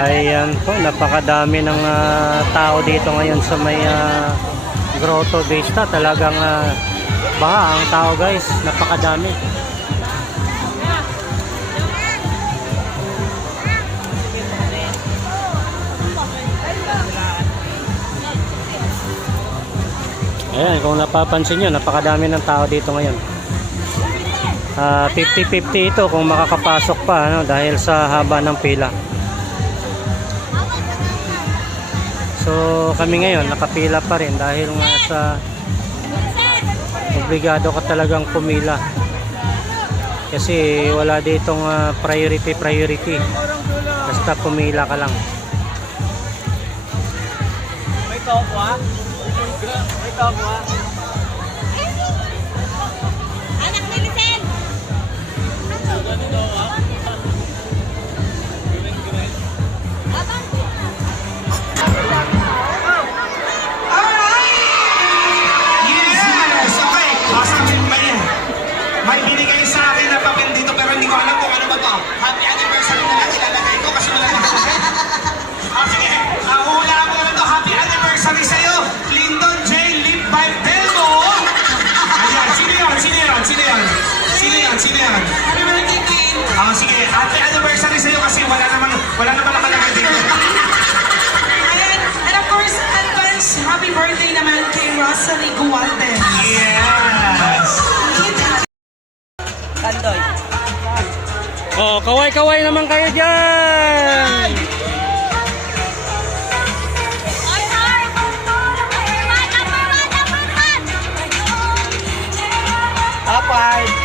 Ayan po, napakadami ng tao dito ngayon sa may Grotto Vista. Talagang baha ang tao guys, napakadami. Ayan, kung napapansin nyo, napakadami ng tao dito ngayon. 50-50 ito kung makakapasok pa, ano, dahil sa haba ng pila. So kami ngayon nakapila pa rin dahil nga sa obligado ka talagang pumila. Kasi wala ditong priority. Basta pumila ka lang. May tokwa? May tokwa? Anak ni Lisel! May binigay sa akin na papel dito pero hindi ko alam kung ano ba to. Happy anniversary na lang ilalagay ko kasi wala na ako. Sige, hula ko na to. Happy anniversary sa'yo, Lyndon J. Lip Vibe Delmo. Ayan, sino yan? Happy birthday, King. Sige, happy anniversary sa'yo kasi wala naman nakalagay dito. Ayan, and of course, advance happy birthday naman kay Rosalie Guante. Yes. Kandoy. Oh, kaway naman kayo dyan. Top 5.